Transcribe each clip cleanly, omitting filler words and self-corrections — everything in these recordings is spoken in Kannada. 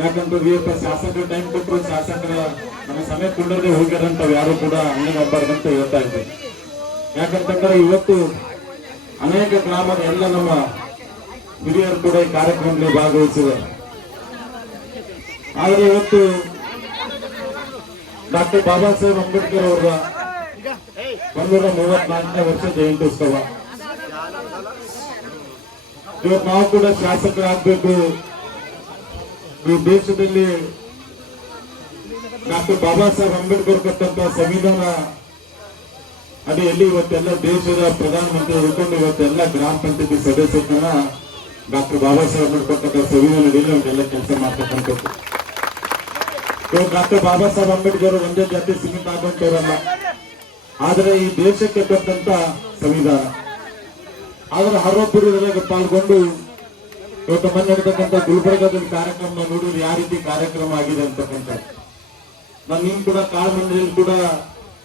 ಯಾಕಂತಂದ್ರೆ ಇವತ್ತು ಶಾಸಕರ ಟೈಮ್ ಕೊಟ್ಟರು, ಶಾಸಕರ ನಮ್ಮ ಸಮಯ ಕೊಂಡೇ ಹೋಗ್ಯಾರಂತ ಯಾರು ಕೂಡ ಹಂಗಾಗಬಾರ್ದಂತ ಹೇಳ್ತಾ ಇದ್ದಾರೆ. ಯಾಕಂತಂದ್ರೆ ಇವತ್ತು ಅನೇಕ ಗ್ರಾಮದ ಎಲ್ಲ ನಮ್ಮ ಹಿರಿಯರು ಕೂಡ ಈ ಕಾರ್ಯಕ್ರಮದಲ್ಲಿ ಭಾಗವಹಿಸಿದ್ದಾರೆ. ಆದರೆ ಇವತ್ತು ಡಾಕ್ಟರ್ ಬಾಬಾ ಸಾಹೇಬ್ ಅಂಬೇಡ್ಕರ್ ಅವರ 134ನೇ ವರ್ಷ ಜಯಂತ್ಯೋತ್ಸವ. ಇವತ್ತು ನಾವು ಕೂಡ ಶಾಸಕರಾಗಬೇಕು. ಈ ದೇಶದಲ್ಲಿ ಡಾಕ್ಟರ್ ಬಾಬಾ ಸಾಹೇಬ್ ಅಂಬೇಡ್ಕರ್ ಕೊಟ್ಟಂತ ಸಂವಿಧಾನ ಅಡಿಯಲ್ಲಿ ಇವತ್ತೆಲ್ಲ ದೇಶದ ಪ್ರಧಾನಮಂತ್ರಿ ಹಿಡ್ಕೊಂಡು ಇವತ್ತೆಲ್ಲ ಗ್ರಾಮ ಪಂಚಾಯತಿ ಸದಸ್ಯರನ್ನ ಡಾಕ್ಟರ್ ಬಾಬಾ ಸಾಹೇಬ್ ಅಂಬೇಡ್ಕರ್ ಸಂವಿಧಾನ ಅಡಿಯಲ್ಲಿ ಅವರೆಲ್ಲ ಕೆಲಸ ಮಾಡ್ತಕ್ಕಂಥದ್ದು. ಇವತ್ತು ಡಾಕ್ಟರ್ ಬಾಬಾ ಸಾಹೇಬ್ ಅಂಬೇಡ್ಕರ್ ಒಂದೇ ಜಾತಿ ಸೀಮಿತ ಆಗುವಂತವರಲ್ಲ, ಆದರೆ ಈ ದೇಶಕ್ಕೆ ಕೊಟ್ಟಂತ ಸಂವಿಧಾನ. ಆದ್ರೆ ಹರೊಬ್ಬರು ಇದರಾಗ ಪಾಲ್ಗೊಂಡು ಇವತ್ತು ಮೊನ್ನೆ ನಡೆತಕ್ಕಂಥ ಗುಲ್ಬರ್ಗಾದಲ್ಲಿ ಕಾರ್ಯಕ್ರಮ ನೋಡಿದ್ರೆ ಯಾವ ರೀತಿ ಕಾರ್ಯಕ್ರಮ ಆಗಿದೆ ಅಂತಕ್ಕಂಥ. ನಾನು ನಿಮ್ ಕೂಡ ಕಾಳಮಂದಿರಲ್ಲಿ ಕೂಡ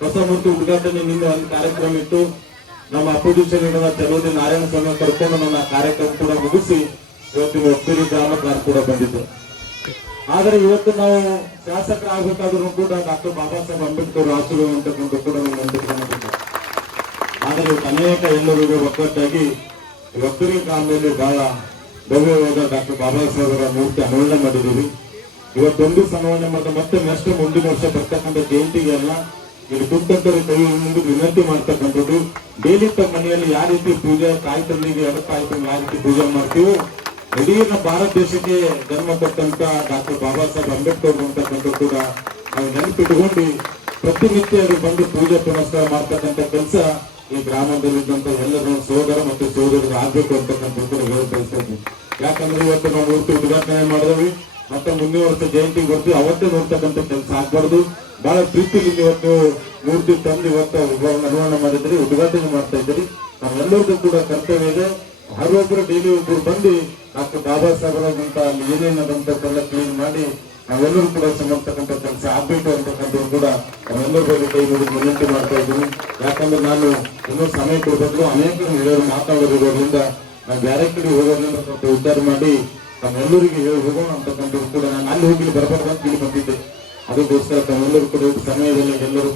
ಹೊಸ ಮೂರ್ತಿ ಉದ್ಘಾಟನೆ ನಿಂದ ಒಂದು ಕಾರ್ಯಕ್ರಮ ಇತ್ತು. ನಮ್ಮ ಅಪೋಸಿಷನ್ ಇರುವ ಚಲೋದಿ ನಾರಾಯಣ ಸ್ವಾಮಿ ಕರ್ಕೊಂಡು ನನ್ನ ಕಾರ್ಯಕ್ರಮ ಕೂಡ ಮುಗಿಸಿ ಇವತ್ತಿನ ಒಕ್ಕೂರಿ ಗ್ರಾಮಕ್ಕೆ ಕೂಡ ಬಂದಿದ್ದೆ. ಆದರೆ ಇವತ್ತು ನಾವು ಶಾಸಕರಾಗಬೇಕಾದ್ರೂ ಕೂಡ ಡಾಕ್ಟರ್ ಬಾಬಾ ಸಾಹೇಬ್ ಅಂಬೇಡ್ಕರ್ ಆಶೀರ್ವಾದ ಅಂತಕ್ಕಂಥ ಕೂಡ ನಂಬಿಕೊಂಡಿದ್ದೆ. ಆದರೆ ಇವತ್ತು ಅನೇಕ ಎಲ್ಲರಿಗೂ ಒಗ್ಗಟ್ಟಾಗಿ ಒಕ್ಕೂರಿ ಗ್ರಾಮದಲ್ಲಿ ಬಹಳ ಭವ್ಯವಾದ ಡಾಕ್ಟರ್ ಬಾಬಾ ಸಾಹೇಬರ ಮೂರ್ತಿ ಅನಾವರಣ ಮಾಡಿದ್ದೀವಿ. ಇವತ್ತೊಂದು ಅನಾವರಣ ಮಾಡಿದ ಮತ್ತೆ ನೆಕ್ಸ್ಟ್ ಮುಂದಿನ ವರ್ಷ ಬರ್ತಕ್ಕಂಥ ಜಯಂತಿಗೆಲ್ಲ ಇಲ್ಲಿ ಕುಂತಂತರ ಕೈ ಮುಂದೆ ವಿನಂತಿ ಮಾಡ್ತಕ್ಕಂಥದ್ದು. ಡೈಲಿ ತಮ್ಮ ಮನೆಯಲ್ಲಿ ಯಾವ ರೀತಿ ಪೂಜೆ ಕಾಯಿ ತಂದಿಗೆ ಎಡಕಾಯ್ತು ಯಾವ ರೀತಿ ಪೂಜೆ ಮಾಡ್ತೀವಿ, ಇಡೀ ನಮ್ಮ ಭಾರತ ದೇಶಕ್ಕೆ ಜನ್ಮ ಕೊಟ್ಟಂತ ಡಾಕ್ಟರ್ ಬಾಬಾ ಸಾಹೇಬ್ ಅಂಬೇಡ್ಕರ್ ಅಂತಕ್ಕಂಥ ಕೂಡ ನಾವು ನೆನಪಿಟ್ಟುಕೊಂಡು ಪ್ರತಿನಿತ್ಯ ಅವರು ಬಂದು ಪೂಜೆ ಪುನಸ್ಕಾರ ಮಾಡ್ತಕ್ಕಂಥ ಕೆಲಸ ಈ ಗ್ರಾಮದಲ್ಲಿದ್ದಂತ ಎಲ್ಲರೂ ಸೋದರ ಮತ್ತು ಸೋದರರು ಆಗ್ಬೇಕು ಅಂತಕ್ಕಂಥ ಕೂಡ ಹೇಳ್ತಾ ಇದ್ದೀನಿ. ಯಾಕಂದ್ರೆ ಇವತ್ತು ನಾವು ಮೂರ್ತಿ ಉದ್ಘಾಟನೆ ಮಾಡಿದ್ವಿ, ಮತ್ತೆ ಮುಂದಿನ ವರ್ಷ ಜಯಂತಿ ಬರ್ತೀವಿ, ಅವತ್ತೇ ನೋಡ್ತಕ್ಕಂಥ ಕೆಲಸ ಆಗ್ಬಾರ್ದು. ಬಹಳ ಪ್ರೀತಿಯಿಂದ ಇವತ್ತು ಮೂರ್ತಿ ತಂದು ಇವತ್ತು ನಿರ್ವಹಣೆ ಮಾಡಿದ್ರಿ, ಉದ್ಘಾಟನೆ ಮಾಡ್ತಾ ಇದ್ದೀರಿ. ನಾವೆಲ್ಲರಿಗೂ ಕೂಡ ಕರ್ತವ್ಯ ಇದೆ. ಹರೊಬ್ಬರು ಡೈಲಿ ಒಬ್ಬರು ಬಂದು ಡಾಕ್ಟರ್ ಬಾಬಾ ಸಾಹೇಬರಂತ ಅಲ್ಲಿ ಏನೇನದಂತೆಲ್ಲ ಕ್ಲೀನ್ ಮಾಡಿ ನಾವೆಲ್ಲರೂ ಕೂಡ ಸಮರ್ತಕ್ಕಂಥ ಕೆಲಸ ಆಗ್ಬೇಕು ಅಂತಕ್ಕಂಥವ್ರು ಕೂಡ ನಾವೆಲ್ಲರೂ ಕೈ ನೋಡಿ ವಿನಂತಿ ಮಾಡ್ತಾ ಇದ್ದೀನಿ. ಯಾಕಂದ್ರೆ ನಾನು ಇನ್ನೂ ಸಮಯ ಕೊಡಬೇಕು, ಅನೇಕ ಹಿರಿಯರು ಮಾತಾಡೋದ್ರಿಂದ ನಾವು ಬೇರೆ ಕಡೆ ಹೋಗೋದ್ರಿಂದ ಸ್ವಲ್ಪ ಉದ್ಧಾರ ಮಾಡಿ ತಮ್ಮೆಲ್ಲರಿಗೆ ಹೇಳಿ ಹೋಗೋಣ ಅಂತಕ್ಕಂಥವ್ರು ಕೂಡ ನಾನು ಅಲ್ಲಿ ಹೋಗಿ ಬರಬಾರ್ದು ಅಂತ ಇಲ್ಲಿ ಬಂದಿದ್ದೆ. ಅದಕ್ಕೋಸ್ಕರ ತಮ್ಮೆಲ್ಲರೂ ಕೂಡ ಸಮಯದಲ್ಲಿ ಎಲ್ಲರೂ